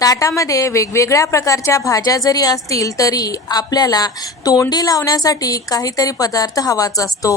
ताटामध्ये वेगवेगळ्या प्रकारच्या भाज्या जरी असतील तरी आपल्याला तोंडी लावण्यासाठी काहीतरी पदार्थ हवाच असतो.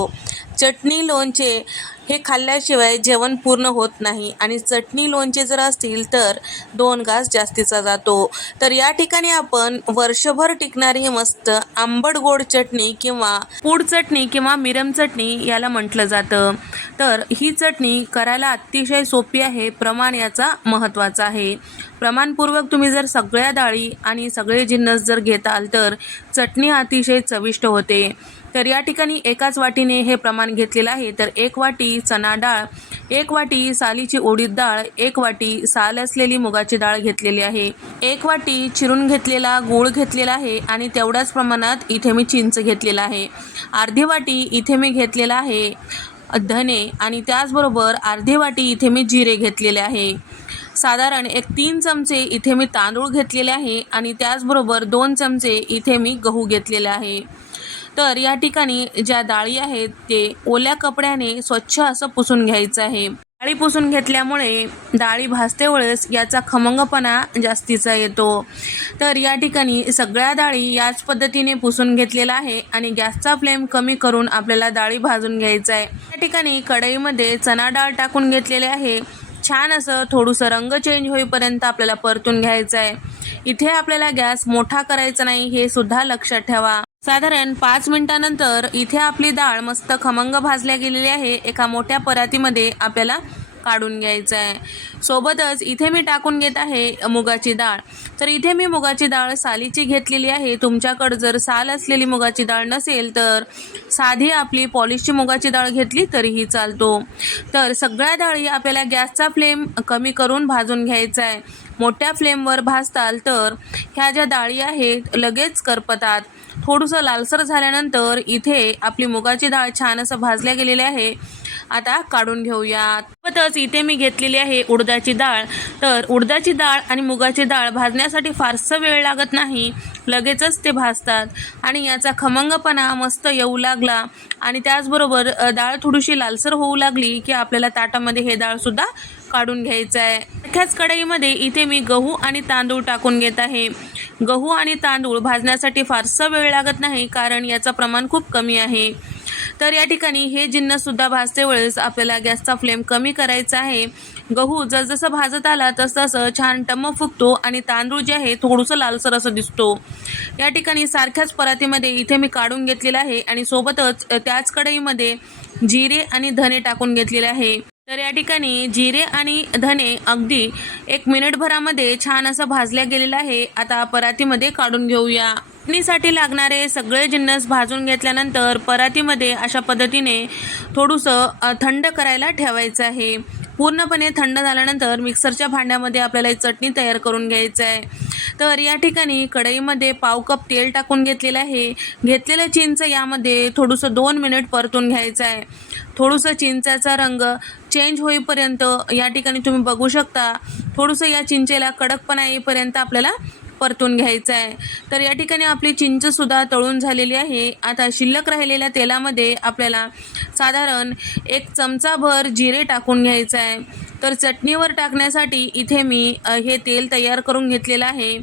चटणी लोणचे हे खाल्ल्याशिवाय जेवण पूर्ण होत नाही. आणि चटणी लोणचे जर असतील तर दोन घास जास्तीचा जातो. तर या ठिकाणी आपण वर्षभर टिकणारी मस्त आंबट गोड चटणी किंवा पूड चटणी किंवा मिरम चटणी याला म्हटलं जातं. तर ही चटणी करायला अतिशय सोपी आहे प्रमाण याचा महत्त्वाचा आहे. प्रमाणपूर्वक तुम्ही जर सगळ्या डाळी आणि सगळे जिन्नस जर घेताल तर चटणी अतिशय चविष्ट होते. तर या ठिकाणी एकाच वाटीने हे प्रमाण घेतलेलं आहे. तर एक वाटी चणा डाळ एक वाटी सालीची उडीद डाळ एक वाटी साल असलेली मुगाची डाळ घेतलेली आहे. एक वाटी चिरून घेतलेला गूळ घेतलेला आहे आणि तेवढ्याच प्रमाणात इथे मी चिंच घेतलेला आहे. अर्धी वाटी इथे मी घेतलेला आहे धने आणि त्याचबरोबर अर्धी वाटी इथे मी जिरे घेतलेले आहे. साधारण एक तीन चमचे इथे मी तांदूळ घेतलेले आहे आणि त्याचबरोबर दोन चमचे इथे मी गहू घेतलेले आहे. तर या ठिकाणी ज्या डाळी आहेत ते ओल्या कपड्याने स्वच्छ असं पुसून घ्यायचं आहे. डाळी पुसून घेतल्यामुळे डाळी भाजते वेळेस याचा खमंगपणा जास्तीचा येतो. तर या ठिकाणी सगळ्या डाळी याच पद्धतीने पुसून घेतलेला आहे आणि गॅसचा फ्लेम कमी करून आपल्याला डाळी भाजून घ्यायचा आहे. या ठिकाणी कढईमध्ये चणा डाळ टाकून घेतलेले आहे. छान असं थोडंसं रंग चेंज होईपर्यंत आपल्याला परतून घ्यायचं आहे इथे आपल्याला गॅस मोठा करायचा नाही हे सुद्धा लक्षात ठेवा. साधारण पाच मिनिटानंतर इथे आपली डाळ मस्त खमंग भाजल्या गेलेली आहे. एका मोठ्या परातीमध्ये आपल्याला काढून घ्यायचं आहे सोबतच इथे मी टाकून घेत आहे मुगाची डाळ. तर इथे मी मुगाची डाळ सालीची घेतलेली आहे. तुमच्याकडं जर साल असलेली मुगाची डाळ नसेल तर साधी आपली पॉलिशची मुगाची डाळ घेतली तरीही चालतो. तर सगळ्या डाळी आपल्याला गॅसचा फ्लेम कमी करून भाजून घ्यायचा आहे मोठ्या फ्लेमवर भाजताल तर ह्या ज्या डाळी आहेत लगेच करपतात. थोडंसं लालसर झाल्यानंतर इथे आपली मुगाची डाळ छान असं भाजल्या गेलेली आहे. आता काढून घेऊयात सोबतच इथे मी घेतलेली आहे उडदाची डाळ. तर उडदाची डाळ आणि मुगाची डाळ भाजण्यासाठी फारसं वेळ लागत नाही. लगेचच ते भाजतात. आणि याचा खमंगपणा मस्त येऊ लागला. आणि त्याचबरोबर डाळ थोडीशी लालसर होऊ लागली की आपल्याला ताटामध्ये हे डाळसुद्धा काढून घ्यायचा आहे त्याच कढईमध्ये इथे मी गहू आणि तांदूळ टाकून घेत आहे. गहू आणि तांदूळ भाजण्यासाठी फारसा वेळ लागत नाही कारण याचं प्रमाण खूप कमी आहे. तर या ठिकाणी हे जिन्नससुद्धा भाजते वेळेस आपल्याला गॅसचा फ्लेम कमी करायचा आहे. गहू जसजसं भाजत आला तसतसं छान टम्म फुगतो आणि तांदूळ जे आहे थोडंसं लालसर असं दिसतो. या ठिकाणी सारख्याच परातीमध्ये इथे मी काढून घेतलेलं आहे आणि सोबतच त्याच कढईमध्ये जिरे आणि धने टाकून घेतलेले आहे. तर या ठिकाणी जिरे आणि धने अगदी एक मिनिटभरामध्ये छान असं भाजल्या गेलेलं आहे. आता परातीमध्ये काढून घेऊया. चटणीसाठी लागणारे सगळे जिन्नस भाजून घेतल्यानंतर परातीमध्ये अशा पद्धतीने थोडंसं थंड करायला ठेवायचं आहे. पूर्णपणे थंड झाल्यानंतर मिक्सरच्या भांड्यामध्ये आपल्याला एक चटणी तयार करून घ्यायचं आहे. तर या ठिकाणी कढईमध्ये पाव कप तेल टाकून घेतलेलं आहे. घेतलेलं चिंच यामध्ये थोडंसं दोन मिनिट परतून घ्यायचं आहे. थोडंसं चिंचाचा रंग चेंज होईपर्यंत या ठिकाणी तुम्ही बघू शकता. थोडंसं या चिंचेला कडकपणा येईपर्यंत आपल्याला परतून घ्यायचं आहे तर या ठिकाणी आपली चिंचसुद्धा तळून झालेली आहे. आता शिल्लक राहिलेल्या तेलामध्ये आपल्याला साधारण एक चमचाभर जिरे टाकून घ्यायचं आहे तर चटणीवर टाकण्यासाठी इथे मी हे तेल तयार करून घेतलेलं आहे.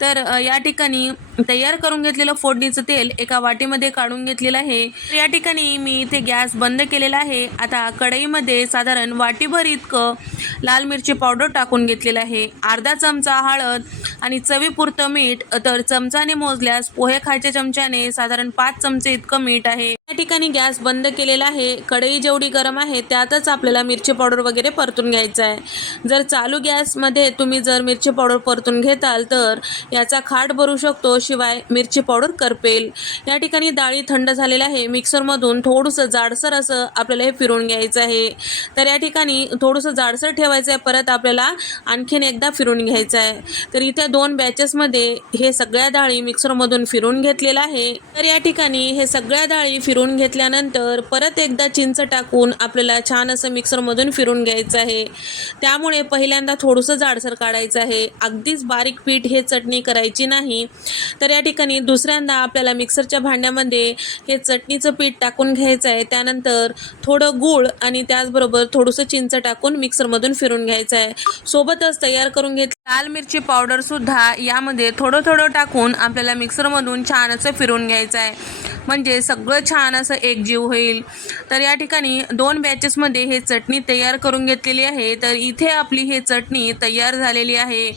तर या ठिकाणी तयार करून घेतलेलं फोडणीचं तेल एका वाटीमध्ये काढून घेतलेलं आहे. या ठिकाणी मी इथे गॅस बंद केलेला आहे. आता कढईमध्ये साधारण वाटीभर इतकं लाल मिरची पावडर टाकून घेतलेलं आहे. अर्धा चमचा हळद आणि चवीपुरतं मीठ तर चमचाने मोजल्यास पोहे खायच्या चमच्याने साधारण पाच चमचे इतकं मीठ आहे. या ठिकाणी गॅस बंद केलेला आहे. कढई जेवढी गरम आहे त्यातच आपल्याला मिरची पावडर वगैरे परतून घ्यायचं आहे. जर चालू गॅसमध्ये तुम्ही जर मिरची पावडर परतून घेताल तर याचा खाट भरू शकतो. शिवाय मिरची पावडर करपेल. या ठिकाणी डाळी थंड झालेल्या आहे. मिक्सरमधून थोडंसं जाडसर असं आपल्याला हे फिरून घ्यायचं आहे. तर या ठिकाणी थोडंसं जाडसर ठेवायचं आहे. परत आपल्याला आणखीन एकदा फिरून घ्यायचं आहे. तर इथे दोन बॅचेसमध्ये हे सगळ्या डाळी मिक्सरमधून फिरून घेतलेलं आहे. तर या ठिकाणी हे सगळ्या डाळी फिरून घेतल्यानंतर परत एकदा चिंच टाकून आपल्याला छान असं मिक्सरमधून फिरून घ्यायचं आहे. त्यामुळे पहिल्यांदा थोडंसं जाडसर काढायचं आहे. अगदीच बारीक पीठ हे चटणी करायची नाही. तर या ठिकाणी दुसऱ्यांदा आपल्याला मिक्सरच्या भांड्यामध्ये हे चटणीचं पीठ टाकून घ्यायचं आहे. त्यानंतर थोडं गूळ आणि त्याचबरोबर थोडंसं चिंच टाकून मिक्सरमधून फिरून घ्यायचं आहे. सोबतच तयार करून घेत लाल मिरची पावडरसुद्धा यामध्ये थोडं थोडं टाकून आपल्याला मिक्सरमधून छान असं फिरून घ्यायचं आहे. म्हणजे सगळं छान असं एकजीव होईल. तर या ठिकाणी दोन बॅचेसमध्ये हे चटणी तयार करून घेतलेली आहे. तर इथे आपली हे चटणी तयार झालेली आहे.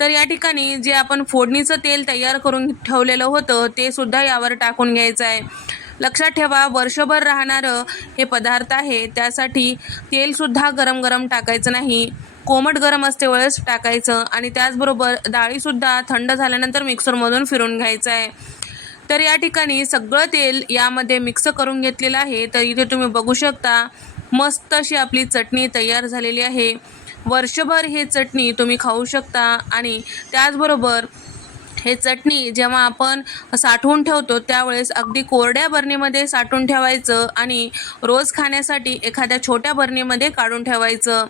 तर या ठिकाणी जे आपण फोडणीचं तेल तयार करून ठेवलेलं होतं ते सुद्धा यावर टाकून घ्यायचं आहे. लक्षात ठेवा वर्षभर राहणारं हे पदार्थ आहे. त्यासाठी तेलसुद्धा गरम गरम टाकायचं नाही. कोमट गरम असते वेळेस टाकायचं आणि त्याचबरोबर डाळीसुद्धा थंड झाल्यानंतर मिक्सरमधून फिरून घ्यायचं आहे. तर या ठिकाणी सगळं तेल यामध्ये मिक्स करून घेतलेलं आहे. तर इथे तुम्ही बघू शकता मस्त अशी आपली चटणी तयार झालेली आहे. वर्षभर हे चटणी तुम्ही खाऊ शकता आणि त्याचबरोबर हे चटणी जेव्हा आपण साठवून ठेवतो त्यावेळेस अगदी कोरड्या बरणीमध्ये साठवून ठेवायचं आणि रोज खाण्यासाठी एखाद्या छोट्या बरणीमध्ये काढून ठेवायचं.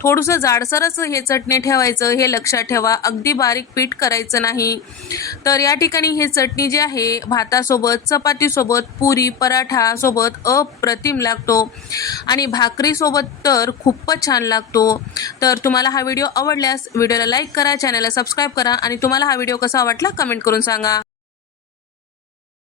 थोडंसं जाडसरच हे चटणी ठेवायचं हे लक्षात ठेवा. अगदी बारीक पीठ करायचं नाही. तर या ठिकाणी हे चटणी जी आहे भातासोबत चपातीसोबत पुरी पराठा सोबत अप्रतिम लागतो. आणि भाकरीसोबत तर खूपच छान लागतो. तर तुम्हाला हा व्हिडिओ आवडल्यास व्हिडिओला लाईक करा चॅनलला सबस्क्राईब करा आणि तुम्हाला हा व्हिडिओ कसा वाटला? कमेंट करून सांगा.